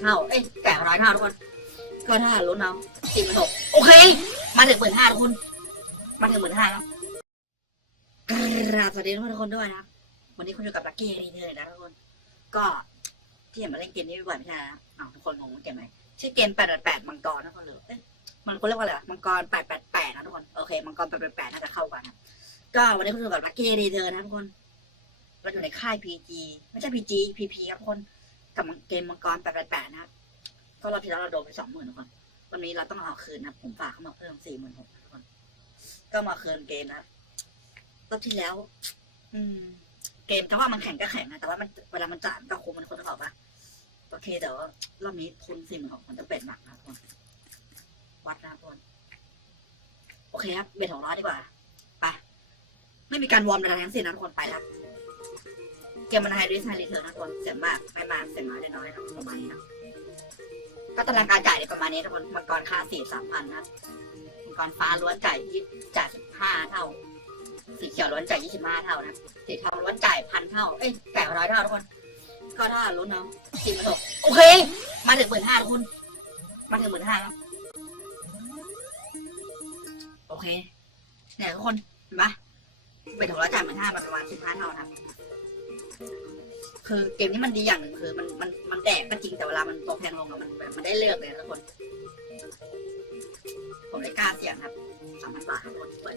เท่า เอ้ยแก่ร้อยเท่าทุกคน ก็ถ้าลุ้นเอาสี่หมื่นหกโอเค มาถึงหมื่นห้าทุกคน มาถึงหมื่นห้าแล้วกราบสวัสดีทุกคนด้วยนะครับ วันนี้คุณอยู่กับลักกี้นี่เลยนะทุกคน ก็ที่เห็นมาเล่นเกมนี้บ่อยๆไม่ใช่นะอ้าวทุกคนงงว่าเกมไหนชื่อเกมแปดแปดมังกรนะทุกคนเอ้ยมันคนเรียกว่าอะไรมังกรแปดแปดแปดนะทุกคน โอเค มังกรแปดแปดแปดน่าจะเข้ากันนะก็วันนี้คุณอยู่กับลักกี้ดีเธอนะทุกคนเราอยู่ในค่าย PG ไม่ใช่ PG PP ครับทุกคน กับเกมมังกรแปดแปดแปดนะครับก็เราที่แล้วเราโดนไปสองหมื่นทุกคนวันนี้เราต้องเอาคืนนะผมฝากเข้ามาเพิ่มสี่หมื่นหกทุกคน ก็มาคืนเกมนะรอบที่แล้ว อืม เกมจะว่ามันแข่งก็แข่งนะแต่ว่ามันเวลามันจ่ายมันก็คุ้มมันคนตลอดปะโอเคแต่ว่ารอบนี้ทุนสี่หมื่นหกมันจะเบ็ดหนักนะทุกคนวัดนะทุกคนโอเคครับเบ็ดของร้อยดีกว่าไปไม่มีการวอร์มใดๆทั้งสิ้นนะทุกคนไปครับ เกมมันไฮริสไฮริเธอร์นะทุกคนเสียงมากไม่มากเสียงน้อยได้น้อยนะประมาณนี้นะก็ตารางการจ่ายเนี่ยประมาณนี้ทุกคนมังกรค่าสี่สามพันนะมังกรฟ้าล้วนจ่ายยี่จ่ายสิบห้าเท่า สีเขียวล้วนจ่ายยี่สิบห้าเท่านะสีทองล้วนจ่ายพันเท่าเอ้ยแก่ร้อยเท่าทุกคน ก็ถ้าลุ้นเอาะสี่หมื่นหกโอเค มาถึงหมื่นห้าทุกคนมาถึงหมื่นห้าแล้วโอเคเนี่ยทุกคนเห็นปะเป็นของเราจ่ายหมื่นห้ามาประมาณสิบห้าเท่านะ คือเกมนี้มันดีอย่างหนึ่งคือมันมันมันแดกก็จริงแต่เวลามันตัวแพงลงอะมันมันได้เลือกเลยทุกคน ผมเลยกล้าเสี่ยงครับสามพันบาททุกคนเปิด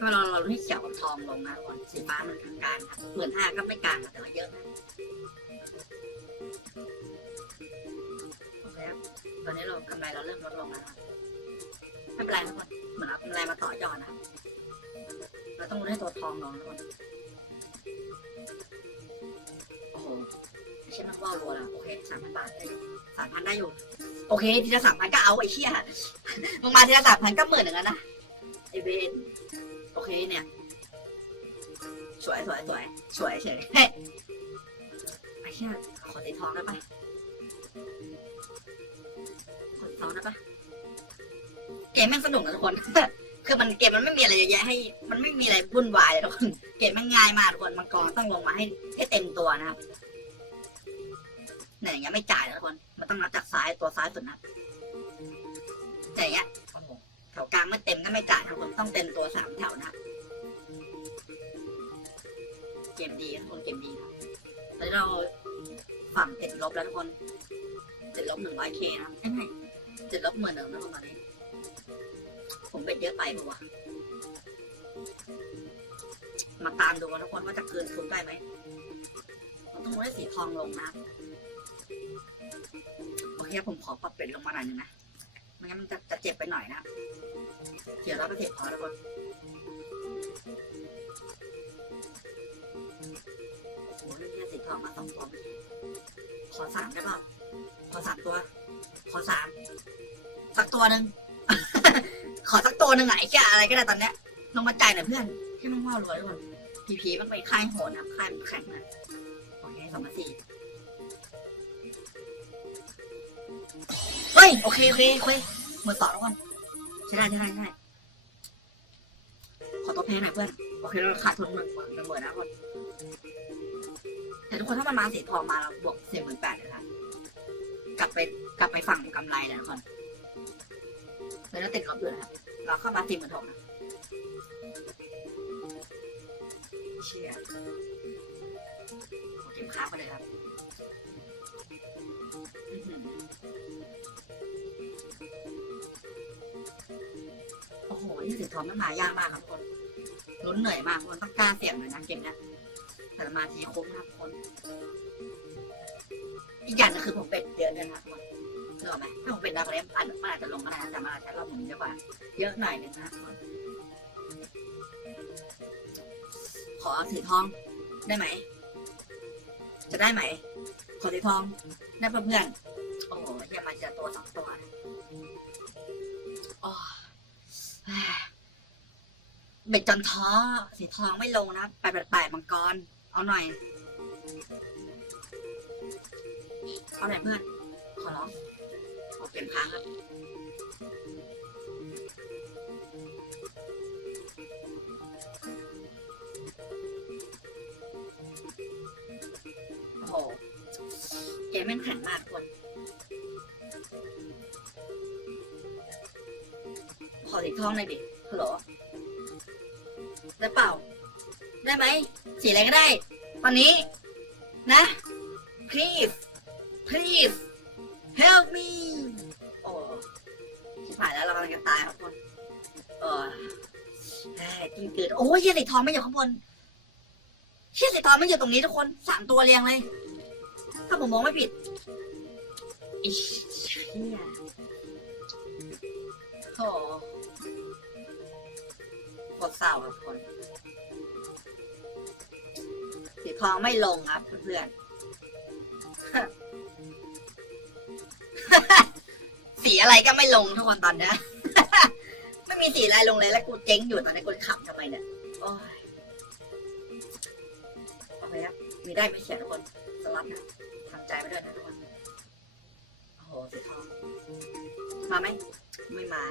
ก็เราเราให้เขียวกับทองลงนะทุกคนสีฟ้ามันกลางๆครับหมื่นห้าก็ไม่กลางแต่ว่าเยอะนะโอเคครับตอนนี้เรากำไรเราเริ่มลดลงแล้วครับไม่เป็นไรทุกคนเหมือนเอากำไรมาต่อยอดนะเราต้องรู้ให้ตัวทองลงทุกคน โอ้โหไม่ใช่มันว่ารัวแล้วโอเคสามพันบาทได้สามพันได้อยู่ โอเค ทีละสามพันก็เอาไอ้เชี่ยมึงมาทีละสามพันก็หมื่นหนึ่งแล้วนะไอเวนโอเคเนี่ย สวยสวยสวยสวยเฉยเฮ้ยไอ้เชี่ยขอตีทองได้ปะขอตีทองได้ปะเกมแม่งสนุกนะทุกคน คือมันเกมมันไม่มีอะไรเยอะแยะให้ มันไม่มีอะไรวุ่นวายเลยทุกคนเกมมันง่ายมากทุกคนมังกรต้องลงมาให้ให้เต็มตัวนะครับเนี่ยอย่างเงี้ยไม่จ่ายนะทุกคน มันต้องนับจากซ้ายตัวซ้ายสุดนะแต่อย่างเงี้ยแถวกลางไม่เต็มก็ไม่จ่ายนะทุกคนต้องเต็มตัวสามแถวนะครับเกมดีทุกคนเกมดีนะตอนนี้เราฝั่งติดลบแล้วทุกคนติดลบหนึ่งร้อยเคนะไม่ไม่ติดลบหมื่นหนึ่งนะทุกคนตอนนี้ ผมเบ็ดเยอะไปปะวะมาตามดูกันทุกคนว่าจะเกินทุนได้ไหมมันต้องได้สีทองลงนะโอเคผมขอปรับเป็นลงมาหน่อยนึงนะไม่งั้นมันจะจะเจ็บไปหน่อยนะเดี๋ยวเราไปเทพอแล้วคนโอ้โหเรื่องแค่สีทองมาสองตัวขอสามได้เปล่าขอสามตัว ขอสามสักตัวหนึ่ง ขอสักตัวหนึ่งไหนแค่อะไรก็ได้ตอนเนี้ยลงมาจ่ายหน่อยเพื่อนแค่ต้องว่ารวยทุกคนพีพีมันไปค่ายโหดนะค่ายมันแข็งนะโอเคสองพันสี่เฮ้ยโอเคโอเคโอเคหมื่นสองทุกคนใช่ได้ใช่ได้ใช่ได้ขอตัวแพงหน่อยเพื่อนโอเคเราขาดทุนหมื่นหมื่นหนึ่งหมื่นนะทุกคนแต่ทุกคนถ้ามันมาเสีทองมาเราบวกเสี่หมื่นแปดเลยนะกลับไปกลับไปฝั่งกำไรเลยนะทุกคน แล้วเราติดลบด้วยนะครับเราเข้ามาสี่หมื่นหกนะเชี่ยเก็บค้างไปเลยครับอื้อหือโอ้โหนี่สีทองมันมายากมากครับทุกคนลุ้นเหนื่อยมากทุกคนต้องกล้าเสี่ยงหน่อยนะเกมเนี้ยแต่ละมาทีคุ้มนะครับทุกคน อีกอย่างหนึงคือผมเป็นเยอะเลยนะครับทุกคน เนกออไหมถ้าผมเป็นดาวเล่มอันมันอาจจะลงก็ได้นะแต่มาจจะรอบหนึ่งเยอะกว่าเยอะหน่อยหนึงนะครับทุกคนขอสีทองได้ไหม จะได้ไหม ขอสีทองได้เพื่อนโอ้โหเฮียมาเจอตัวสองตัวโอ้เฮ้ยเบ็ดจนท้อสีทองไม่ลงนะแปแปดแปดมังกร เอาหน่อย เอาหน่อยเพื่อน ขอร้อง เปลี่ยนพังครับโอ้โหเกมแม่งแข็งมากคนขอสีทองหน่อยดิฮัลโหลได้เปล่า ได้ไหม สีอะไรก็ได้ ตอนนี้ นะ please please help me หายแล้วเรากำลังจะตายครับทุกคนเออจริงเกิดโอ้ยเหี้ยสีทองไม่อยู่ข้างบนเชี่ยสีทองไม่อยู่ตรงนี้ทุกคนสามตัวเรียงเลย ถ้าผมมองไม่ผิดอีเชี่ยโธ่โคตรเศร้าครับทุกคนสีทองไม่ลงครับเพื่อนๆ สีอะไรก็ไม่ลงทุกคนตอนนี้ ไม่มีสีอะไรลงเลยแล้วกูเจ๊งอยู่ตอนนี้กูขับทำไมเนี่ยโอ้ยโอเคครับมีได้ไม่เสียทุกคนสลับนะทำใจไปด้วยนะทุกคนโอ้โหสีทองมาไหมไม่มา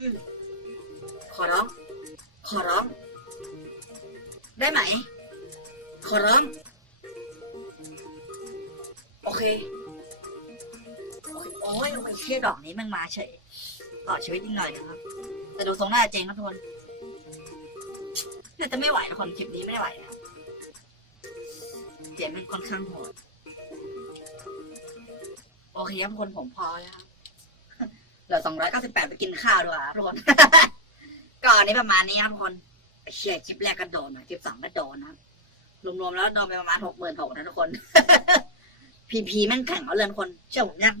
อืมขอร้อง ขอร้อง ได้ไหม ขอร้อง โอเค อเคโอ้ยไม่เชื่อดอกนี้มันมาเฉยต่อชีวิตนิดหน่อยนะครับแต่ดูทรงหน้าเจงครับทุกคนน่าจะไม่ไหวนะคนคลิปนี้ไม่ไหวนะเจ๊มันค่อนข้างโหดโอเคครับทุกคนผมพอแล้วครับเหลือสองร้อยเก้าสิบแปดไปกินข้าวด้วยครับทุกคนก่อนนี้ประมาณนี้ครับทุกคนเชียร์คลิปแรกก็โดนนะคลิปสองก็โดนนะครับรวมๆแล้วโดนไปประมาณหกหมื่นหกนะทุกคนพีพีแม่งแข่งเอาเรือนคนเชื่อผมยัง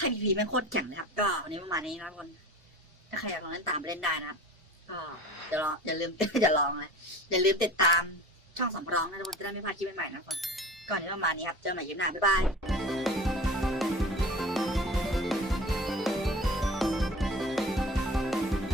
ให้พีพีแม่งโคตรแข็งนะครับ ก็วันนี้ประมาณนี้นะทุกคน ถ้าใครอยากลองเล่นตามไปเล่นได้นะครับ ก็เดี๋ยวรออย่าลืมอย่าลองเลยอย่าลืมติดตามช่องสำรองนะทุกคนจะได้ไม่พลาดคลิปใหม่ๆนะทุกคนก่อนนี้ประมาณนี้ครับ เจอกันใหม่คลิปหน้าบ๊ายบาย